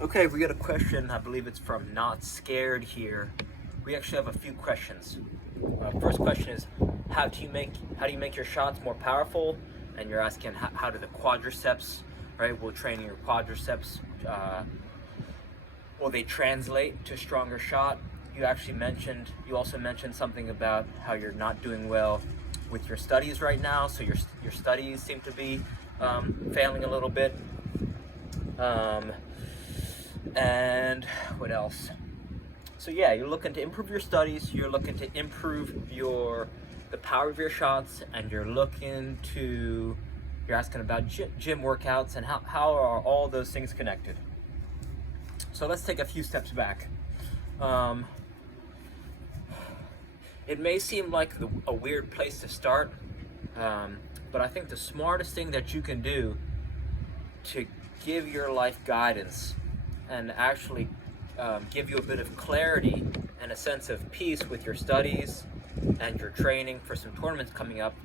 Okay, we got a question. I believe it's from Not Scared here. We actually have a few questions. First question is, how do you make your shots more powerful? And you're asking how do the quadriceps, right? Will training your quadriceps, will they translate to stronger shot? You also mentioned something about how you're not doing well with your studies right now. So your studies seem to be failing a little bit. And what else? So yeah, you're looking to improve your studies, you're looking to improve the power of your shots, and you're asking about gym workouts and how are all those things connected. So let's take a few steps back. It may seem like a weird place to start, but I think the smartest thing that you can do to give your life guidance and actually give you a bit of clarity and a sense of peace with your studies and your training for some tournaments coming up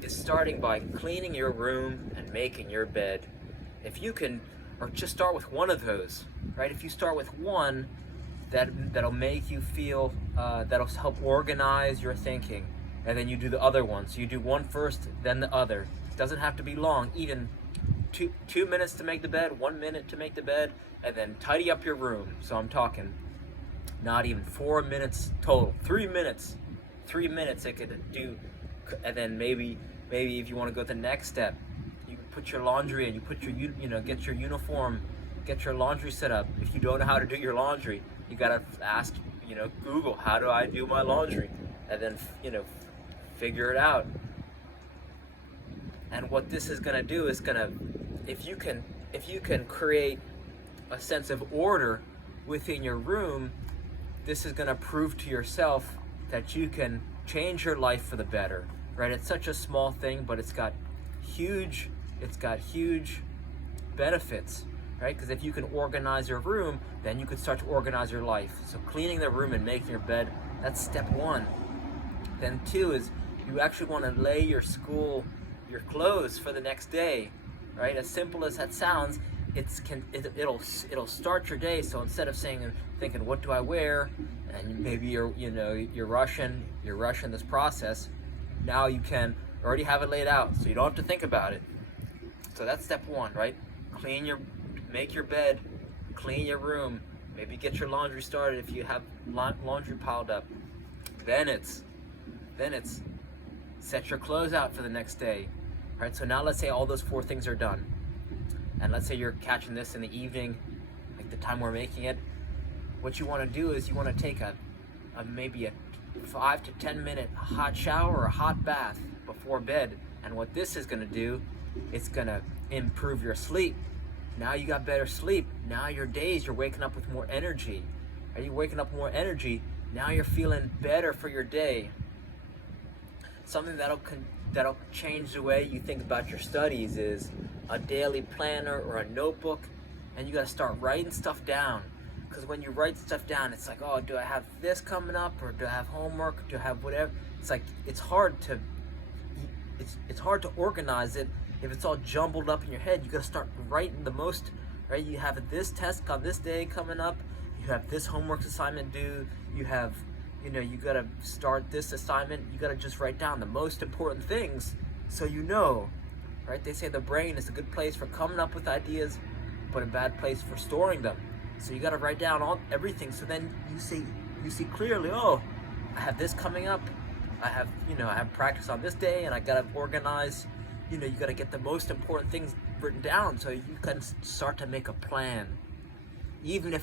is starting by cleaning your room and making your bed. If you can, or just start with one of those, right? If you start with one, that'll make you feel, that'll help organize your thinking, and then you do the other one. So you do one first, then the other. It doesn't have to be long, even 2 minutes to make the bed, 1 minute to make the bed, and then tidy up your room. So I'm talking not even 4 minutes total, 3 minutes. 3 minutes it could do, and then maybe if you want to go to the next step, you put your laundry in, you put your, get your uniform, get your laundry set up. If you don't know how to do your laundry, you gotta ask, Google, how do I do my laundry? And then, figure it out. And what this is gonna do is if you can create a sense of order within your room, this is gonna prove to yourself that you can change your life for the better, right? It's such a small thing, but it's got huge benefits, right? Because if you can organize your room, then you could start to organize your life. So cleaning the room and making your bed, that's step one. Then two is you actually want to lay your clothes for the next day, right? As simple as that sounds, it'll start your day. So instead of thinking, what do I wear? And maybe you're rushing this process. Now you can already have it laid out, so you don't have to think about it. So that's step one, right? Make your bed, clean your room, maybe get your laundry started if you have laundry piled up. Then it's set your clothes out for the next day, right? So now let's say all those 4 things are done, and let's say you're catching this in the evening, like the time we're making it. What you want to do is you want to take maybe a 5 to 10 minute hot shower or a hot bath before bed. And what this is going to do, it's going to improve your sleep. Now you got better sleep. Now your days, you're waking up with more energy. Are you waking up with more energy? Now you're feeling better for your day. Something that'll change the way you think about your studies is a daily planner or a notebook, and you got to start writing stuff down. Because when you write stuff down, it's like, oh, do I have this coming up, or do I have homework, do I have whatever? It's like it's hard to organize it if it's all jumbled up in your head. You got to start writing the most, right? You have this test on this day coming up, you have this homework assignment due, you have, you got to start this assignment. You got to just write down the most important things, so right? They say the brain is a good place for coming up with ideas, but a bad place for storing them. So you got to write down everything, so then you see clearly, oh, I have this coming up, I have practice on this day, and I got to organize. You got to get the most important things written down, so you can start to make a plan. Even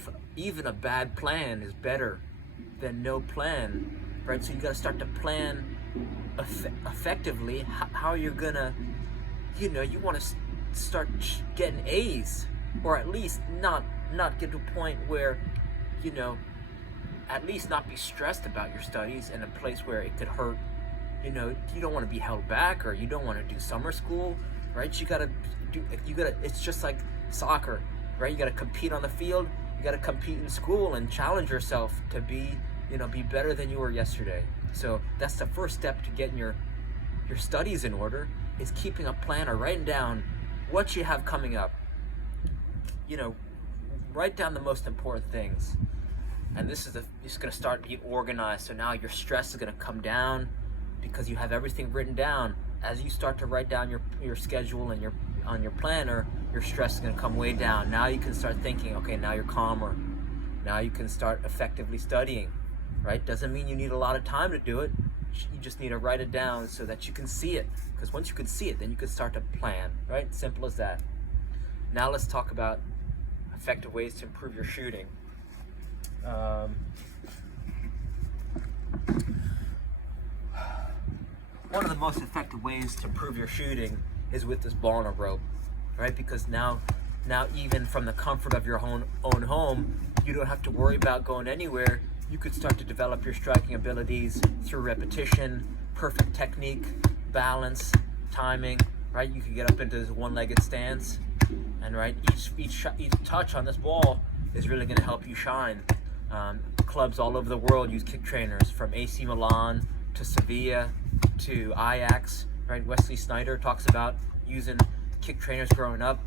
a bad plan is better than no plan, right? So you got to start to plan effectively how you're gonna, you want to start getting A's, or at least not get to a point where, at least not be stressed about your studies in a place where it could hurt. You don't want to be held back, or you don't want to do summer school, right? It's just like soccer, right? You got to compete on the field, you got to compete in school and challenge yourself to be better than you were yesterday. So that's the first step to getting your studies in order, is keeping a plan or writing down what you have coming up. write down the most important things. And this is it's going to start being organized. So now your stress is going to come down because you have everything written down. As you start to write down your schedule and on your planner, your stress is going to come way down. Now you can start thinking, okay, now you're calmer. Now you can start effectively studying, right? Doesn't mean you need a lot of time to do it. You just need to write it down so that you can see it. Because once you can see it, then you can start to plan, right? Simple as that. Now let's talk about effective ways to improve your shooting. One of the most effective ways to improve your shooting is with this ball and a rope, right? Because now even from the comfort of your own home, you don't have to worry about going anywhere. You could start to develop your striking abilities through repetition, perfect technique, balance, timing, right? You could get up into this one-legged stance, and right, each touch on this ball is really going to help you shine. Clubs all over the world use kick trainers, from AC Milan to Sevilla to Ajax, right? Wesley Sneijder talks about using kick trainers growing up.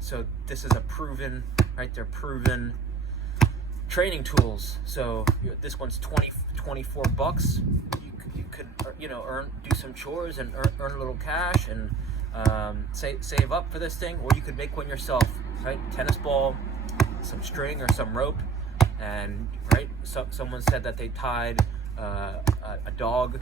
So this is a proven, right? They're proven training tools. So this one's $24. You could do some chores and earn a little cash and save up for this thing, or you could make one yourself, right? Tennis ball, some string or some rope, and right. So someone said that they tied a dog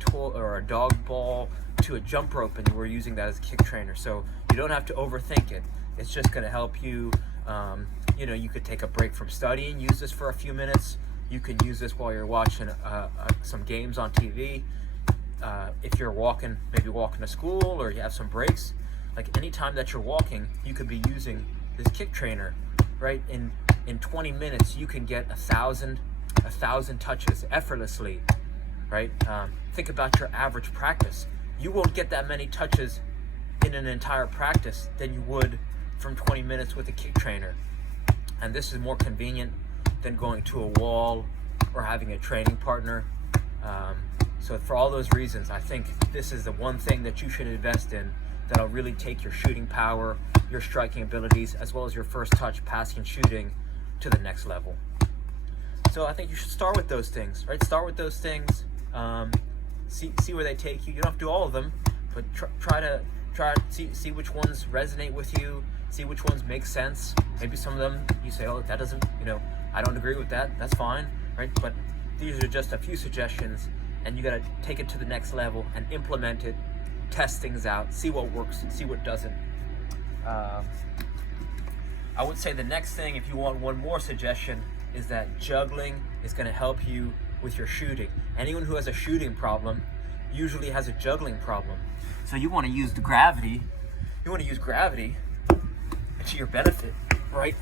tool or a dog ball to a jump rope, and you were using that as a kick trainer. So you don't have to overthink it. It's just going to help you. You could take a break from studying, use this for a few minutes. You can use this while you're watching some games on TV. If you're maybe walking to school, or you have some breaks, like anytime that you're walking, you could be using this kick trainer, right? In 20 minutes, you can get 1,000 touches effortlessly, right? Think about your average practice. You won't get that many touches in an entire practice than you would from 20 minutes with a kick trainer. And this is more convenient than going to a wall or having a training partner. So for all those reasons, I think this is the one thing that you should invest in that'll really take your shooting power, your striking abilities, as well as your first touch, passing, shooting to the next level. So I think you should start with those things, right? Start with those things. See where they take you. You don't have to do all of them, but try to see which ones resonate with you. See which ones make sense. Maybe some of them you say, oh, that doesn't, I don't agree with that. That's fine, right? But these are just a few suggestions, and you got to take it to the next level and implement it, test things out, see what works, see what doesn't. I would say the next thing, if you want one more suggestion, is that juggling is going to help you with your shooting. Anyone who has a shooting problem usually has a juggling problem. So you want to use gravity to your benefit, right?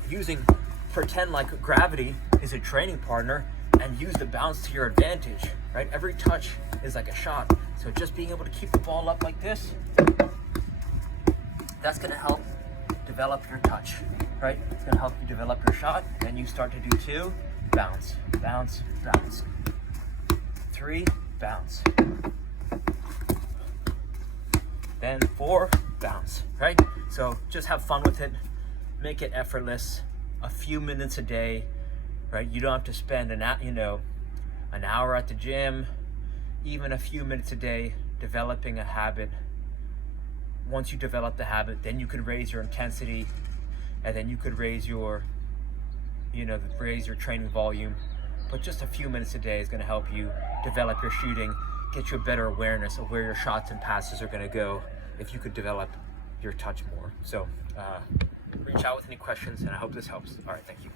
Pretend like gravity is a training partner and use the bounce to your advantage, right? Every touch is like a shot. So just being able to keep the ball up like this, that's going to help develop your touch, right? It's going to help you develop your shot. Then you start to do 2, bounce, bounce, bounce. 3, bounce. Then 4, bounce, right? So just have fun with it. Make it effortless. A few minutes a day, right? You don't have to spend an hour at the gym. Even a few minutes a day developing a habit. Once you develop the habit, then you could raise your intensity, and then you could raise your training volume. But just a few minutes a day is going to help you develop your shooting, get you a better awareness of where your shots and passes are going to go if you could develop your touch more. So reach out with any questions, and I hope this helps. All right, thank you.